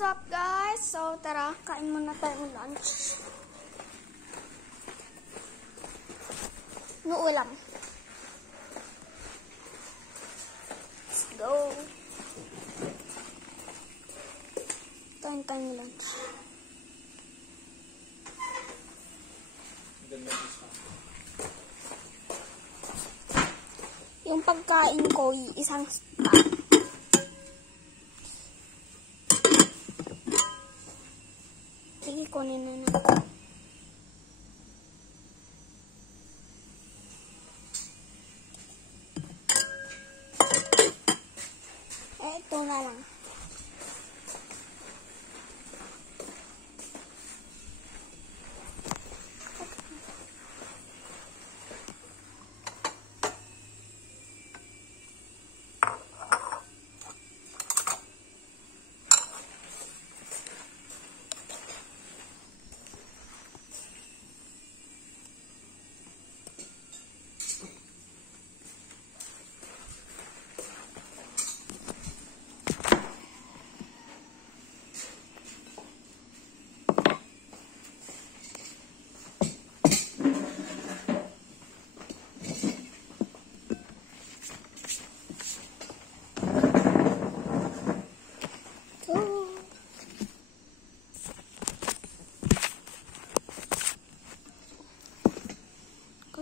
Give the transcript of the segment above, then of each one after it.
What's up guys? So tara, kain muna tayong lunch. No ulam. Let's go. Kain tayong lunch. Yung pagkain ko, isang spot. Sige, kunin na natin. Ito na lang.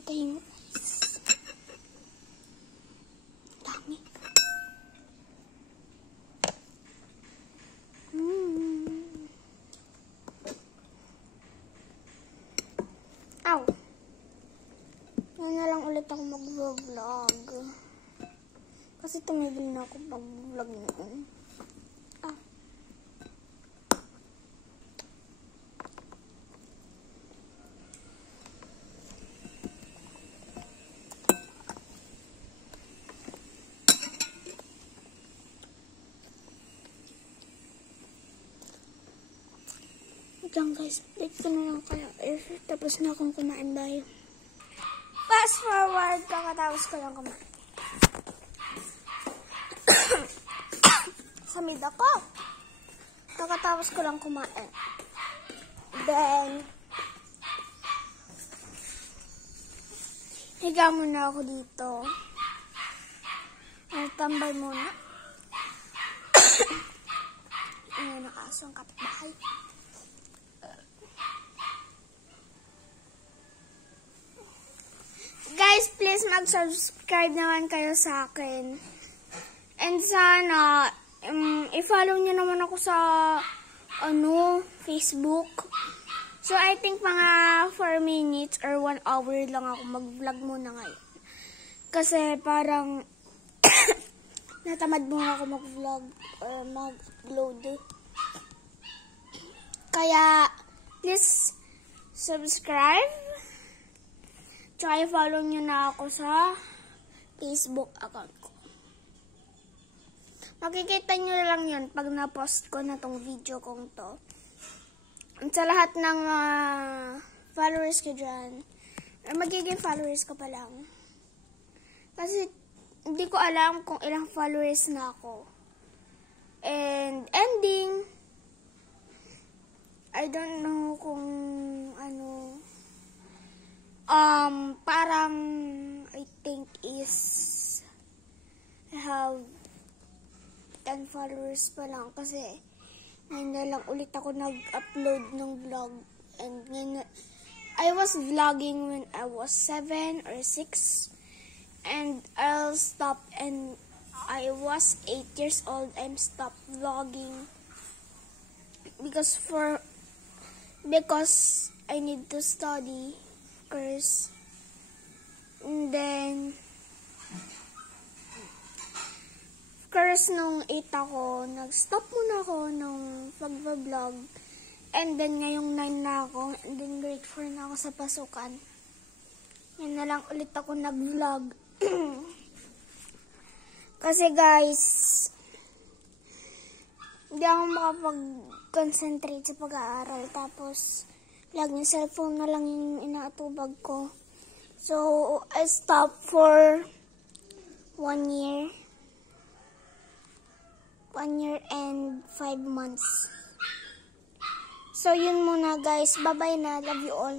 Tayo. Dami. Ow. Ngayon na lang ulit ako mag-vlog. Kasi tumigil na ako mag-vlog noon. Lang guys, update ko na lang kayo if tapos na akong kumain tayo. Fast forward, kakatapos ko lang kumain. Samid ako. Kakatapos ko lang kumain. Then, higa muna ako dito. Tambay muna. Ayan, nakasong kapitbahay. Guys, please mag-subscribe naman kayo sa akin. And sana, i-follow nyo naman ako sa, Facebook. So, I think mga 4 minutes or 1 hour lang ako mag-vlog muna ngayon. Kasi parang, natamad muna ako mag-vlog or mag-upload. Kaya, please, subscribe. Tsaka i-follow nyo na ako sa Facebook account ko. Makikita nyo lang yun pag na-post ko na tong video kong to. At sa lahat ng followers ko dyan, or magiging followers ko pa lang. Kasi hindi ko alam kung ilang followers na ako. And ending, I don't know kung parang I think is I have 10 followers pa lang kasi ngayon na lang ulit ako nag-upload ng vlog and ngayon I was vlogging when I was 7 or 6 and I'll stop and I was 8 years old and stopped vlogging because I need to study course. And then, of course, nung 8 ako, nag-stop muna ako nung pag-vlog. And then, ngayong 9 na ako. And then, grade 4 na ako sa pasukan. Yan na lang ulit ako nag-vlog. Kasi guys, hindi ako makapag-concentrate sa pag-aaral. Tapos, laging cellphone na lang yung inaatubag ko. So, I stopped for 1 year. 1 year and 5 months. So, yun muna guys. Bye-bye na. Love you all.